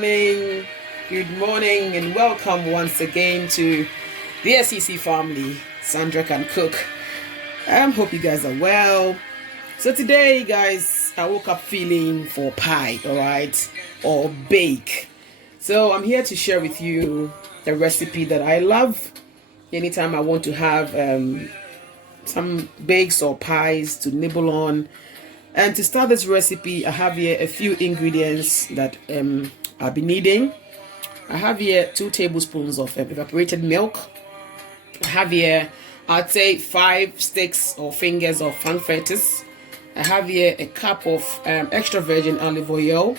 good morning, and welcome once again to the SEC family. Sandra can cook. Hope you guys are well. So today, guys, I woke up feeling for pie, all right, or bake. So I'm here to share with you a recipe that I love. Anytime I want to have some bakes or pies to nibble on. And to start this recipe, I have here a few ingredients that I'll be needing. I have here 2 tablespoons of evaporated milk. I have here, I'd say 5 sticks or fingers of frankfurters. I have here a cup of extra virgin olive oil.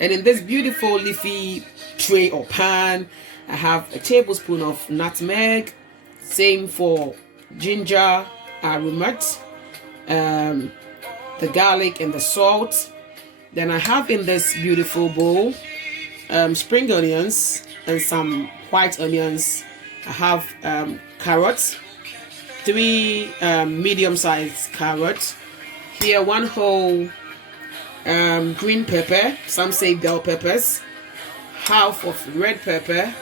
And in this beautiful leafy tray or pan, I have a tablespoon of nutmeg. Same for ginger, aromat, the garlic and the salt. Then I have in this beautiful bowl spring onions and some white onions. I have carrots, 3 medium-sized carrots. Here 1 whole green pepper, some say bell peppers, half of red pepper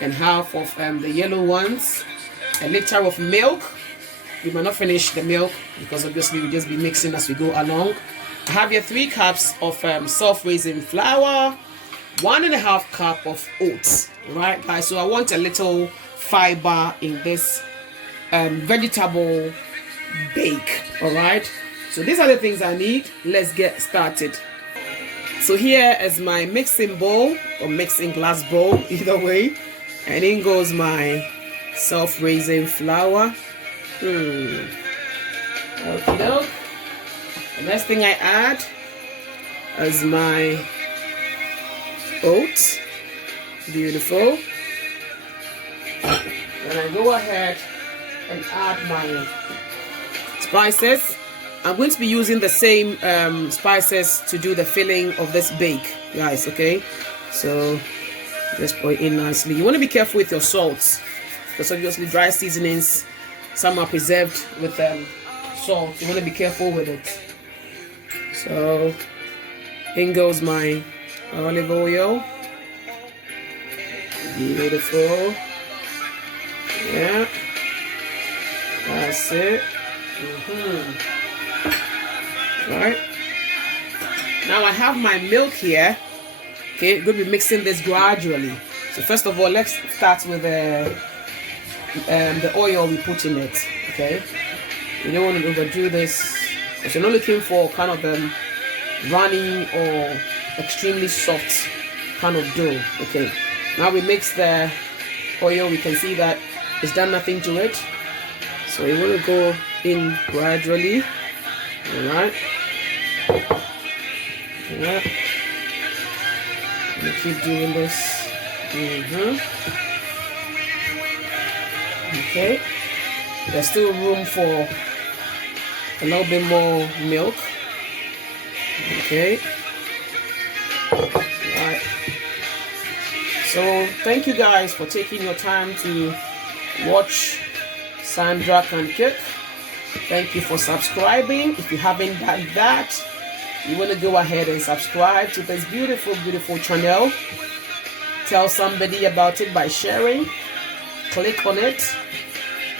and half of the yellow ones, a liter of milk. We might not finish the milk because obviously we'll just be mixing as we go along. I have here 3 cups of self-raising flour, 1.5 cup of oats. Right, guys? So I want a little fiber in this vegetable bake. All right. So these are the things I need. Let's get started. So here is my mixing bowl or mixing glass bowl, either way, and in goes my self-raising flour. Okay, the next thing I add is my oats. Beautiful. Then I go ahead and add my spices. I'm going to be using the same spices to do the filling of this bake, guys. Okay, so just pour it in nicely. You want to be careful with your salts because obviously dry seasonings, some are preserved with salt. You want to be careful with it. So in goes my olive oil. Beautiful. Yeah, that's it. Right. Now I have my milk here. Okay, I'm going to be mixing this gradually. So first of all, let's start with the oil we put in it. Okay, you don't want to overdo this because you're not looking for kind of runny or extremely soft kind of dough. Okay, now we mix the oil. We can see that it's done nothing to it, so you want to go in gradually. All right. Yeah. I'm gonna keep doing this. Okay. There's still room for a little bit more milk. Okay. Alright. So thank you guys for taking your time to watch Sandra Can Cook. Thank you for subscribing. If you haven't done that, you want to go ahead and subscribe to this beautiful channel. Tell somebody about it by sharing. Click on it,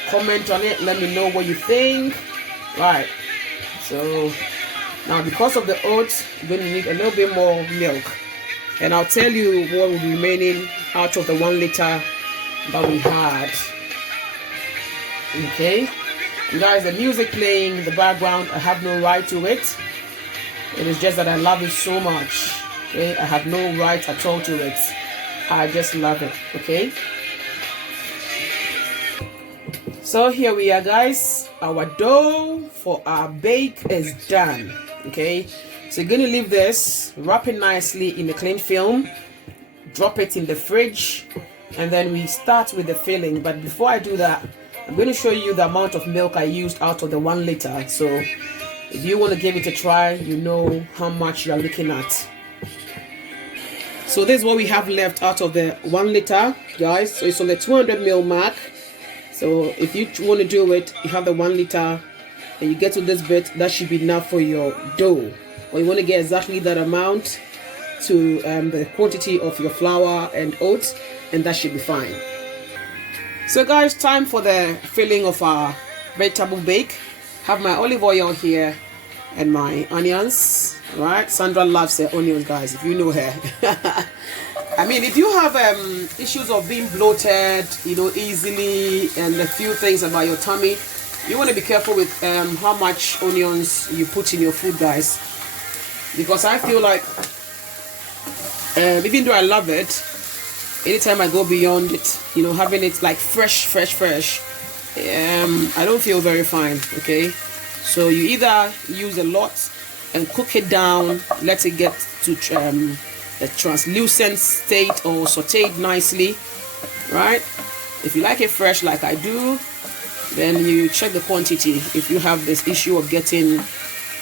comment on it, let me know what you think. Right, so now because of the oats, you're going to need a little bit more milk, and I'll tell you what will be remaining out of the 1 liter that we had. Okay, and guys, the music playing in the background, I have no right to it. It is just that I love it so much. Okay, I have no right at all to it. I just love it. Okay, so here we are, guys. Our dough for our bake is done. Okay, so you're going to leave this, wrap it nicely in a cling film, drop it in the fridge, and then we start with the filling. But before I do that, I'm going to show you the amount of milk I used out of the 1 liter. So if you want to give it a try, you know how much you are looking at. So this is what we have left out of the 1 liter, guys. So it's on the 200 ml mark. So if you want to do it, you have the 1 liter and you get to this bit, that should be enough for your dough. Or you want to get exactly that amount, to the quantity of your flour and oats, and that should be fine. So guys, time for the filling of our vegetable bake. Have my olive oil here and my onions. Right, Sandra loves her onions, guys, if you know her. I mean, if you have issues of being bloated, easily, and a few things about your tummy, you want to be careful with how much onions you put in your food, guys, because I feel like even though I love it, anytime I go beyond it, having it like fresh, I don't feel very fine. Okay, so you either use a lot and cook it down, let it get to a translucent state or sauteed nicely, right? If you like it fresh like I do, then you check the quantity if you have this issue of getting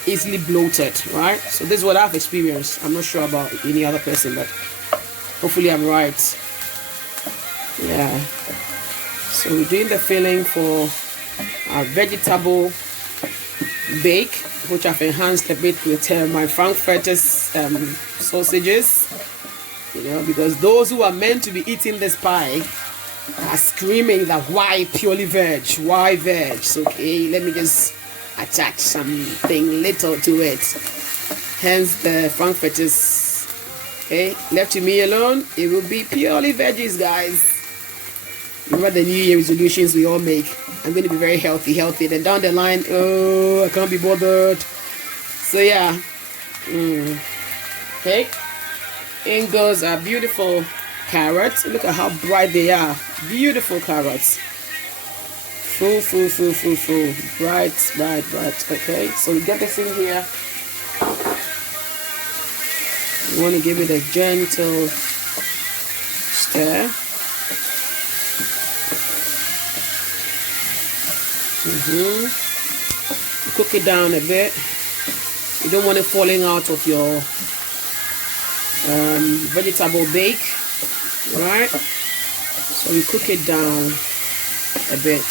easily bloated, right? So this is what I've experienced. I'm not sure about any other person, but hopefully I'm right. Yeah, so we're doing the filling for our vegetable bake, which I've enhanced a bit with my frankfurters sausages, because those who are meant to be eating this pie are screaming that why purely veg, why veg. So, okay, let me just attach something little to it, hence the frankfurters. Okay, left to me alone, it will be purely veggies, guys. Remember the New Year resolutions we all make. I'm going to be very healthy. Then down the line, oh, I can't be bothered. So yeah. Okay. In goes our beautiful carrots. Look at how bright they are. Beautiful carrots. Full. Bright. Okay. So we get this in here. You want to give it a gentle stir. Cook it down a bit. You don't want it falling out of your vegetable bake, right? So we cook it down a bit.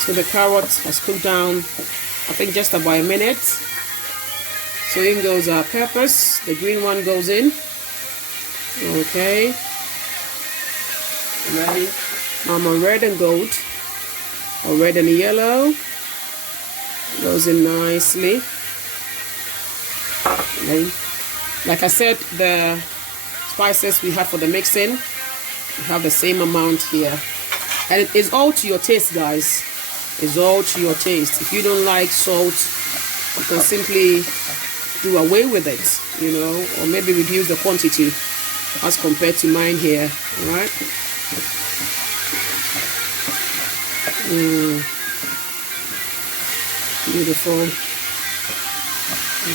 So the carrot has cooked down, I think, just about a minute. So in goes our peppers. The green one goes in. Okay. Ready? I'm on red and gold. Or red and yellow. Goes in nicely. Okay. Like I said, the spices we have for the mixing, we have the same amount here. And it is all to your taste, guys. It's all to your taste. If you don't like salt, you can simply do away with it, or maybe reduce the quantity as compared to mine here, alright? Beautiful.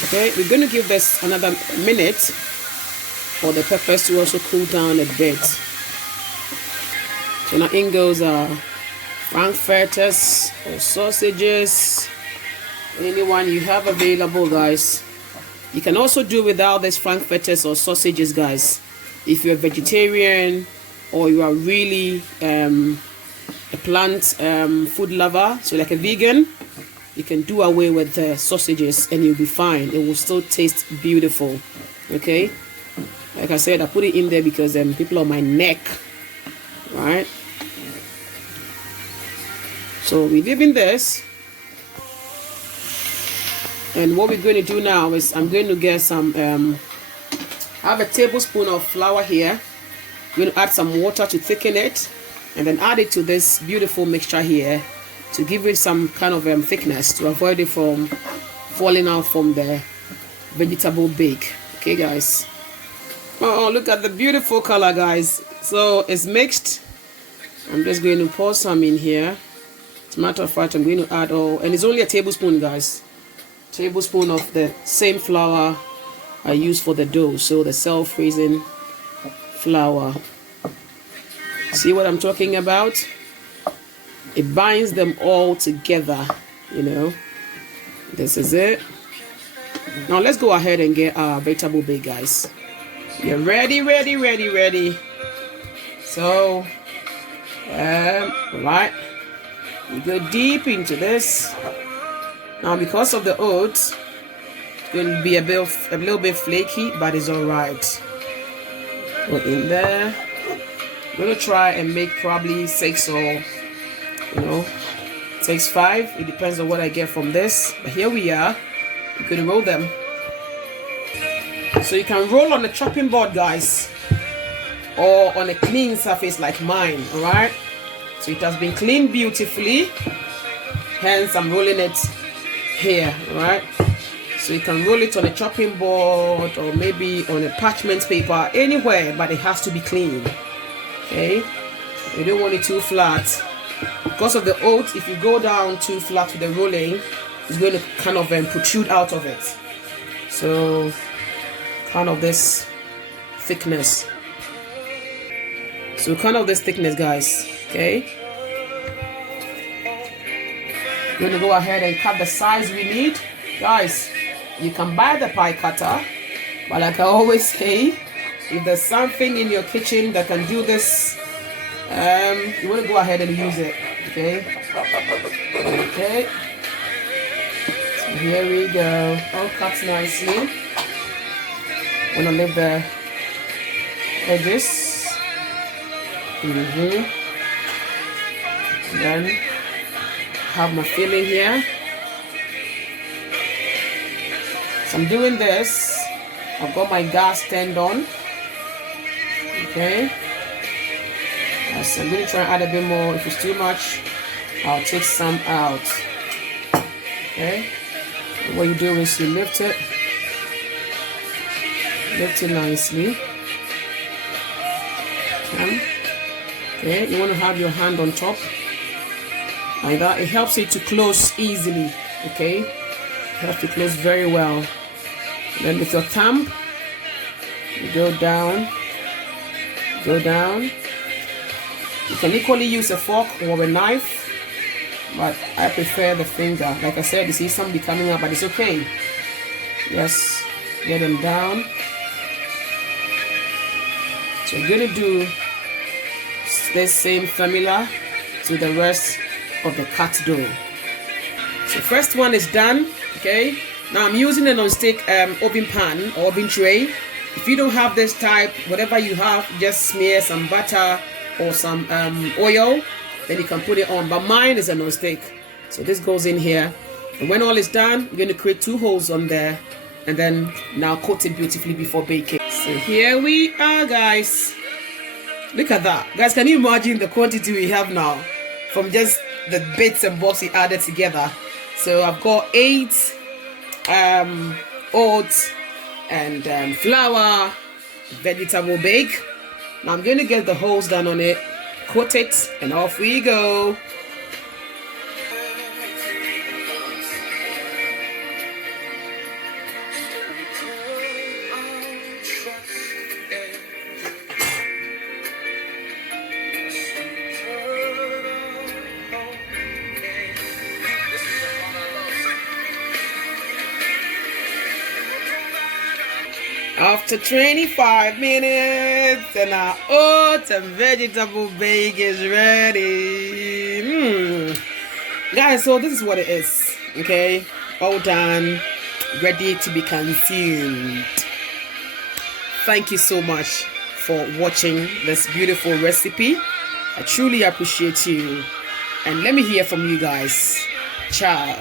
Okay, we're going to give this another minute for the peppers to also cool down a bit. So now in goes our frankfurters or sausages, anyone you have available, guys. You can also do without this frankfurters or sausages, guys, if you're a vegetarian or you are really a plant food lover, so like a vegan. You can do away with the sausages and you'll be fine. It will still taste beautiful. Okay, like I said, I put it in there because people on my neck, right? So we're leaving this, and what we're going to do now is I'm going to get some I have a tablespoon of flour here. I'm going to add some water to thicken it, and then add it to this beautiful mixture here to give it some kind of thickness to avoid it from falling out from the vegetable bake. Okay, guys. Oh, look at the beautiful color, guys. So it's mixed. I'm just going to pour some in here. As a matter of fact, I'm going to add and it's only a tablespoon, guys. Tablespoon of the same flour I use for the dough, so the self-raising flour. See what I'm talking about? It binds them all together, This is it. Now let's go ahead and get our vegetable bake, guys. You're ready. So, right, you go deep into this. Now because of the oats, will be a little bit flaky, but it's all right. Go in there. I'm gonna try and make probably 6 or 5. It depends on what I get from this. But here we are. You can roll them. So you can roll on the chopping board, guys, or on a clean surface like mine. All right. So it has been cleaned beautifully. Hence, I'm rolling it here. All right. So you can roll it on a chopping board or maybe on a parchment paper, anywhere, but it has to be clean. Okay. You don't want it too flat. Because of the oats, if you go down too flat with the rolling, it's going to kind of protrude out of it. So, kind of this thickness. So, kind of this thickness, guys. Okay. We're going to go ahead and cut the size we need. Guys, you can buy the pie cutter, but like I always say, if there's something in your kitchen that can do this, you want to go ahead and use it. Okay. Okay. So here we go. All cut nicely. I'm gonna leave the edges. Then have my filling here. So I'm doing this. I've got my gas turned on. Okay. So I'm going to try and add a bit more. If it's too much, I'll take some out. Okay. And what you do is you lift it nicely. Okay. You want to have your hand on top like that. It helps it to close easily. Okay. It helps to close very well. And then with your thumb, you go down. You can equally use a fork or a knife, but I prefer the finger. Like I said, you see some be coming up, but it's okay. Yes, get them down. So I'm going to do the same formula to the rest of the cut dough. So first one is done. Okay. Now I'm using a non-stick oven pan or oven tray. If you don't have this type, whatever you have, just smear some butter or some oil, then you can put it on. But mine is a non-stick, so this goes in here. And when all is done, you're going to create 2 holes on there, and then now coat it beautifully before baking. So here we are, guys. Look at that, guys. Can you imagine the quantity we have now from just the bits and bobs we added together? So I've got 8 oats and flour, vegetable bake. Now I'm going to get the holes done on it, coat it, and off we go. After 25 minutes and our oats and vegetable bake is ready. Guys, so this is what it is. Okay, all done, ready to be consumed. Thank you so much for watching this beautiful recipe. I truly appreciate you, and let me hear from you guys. Ciao.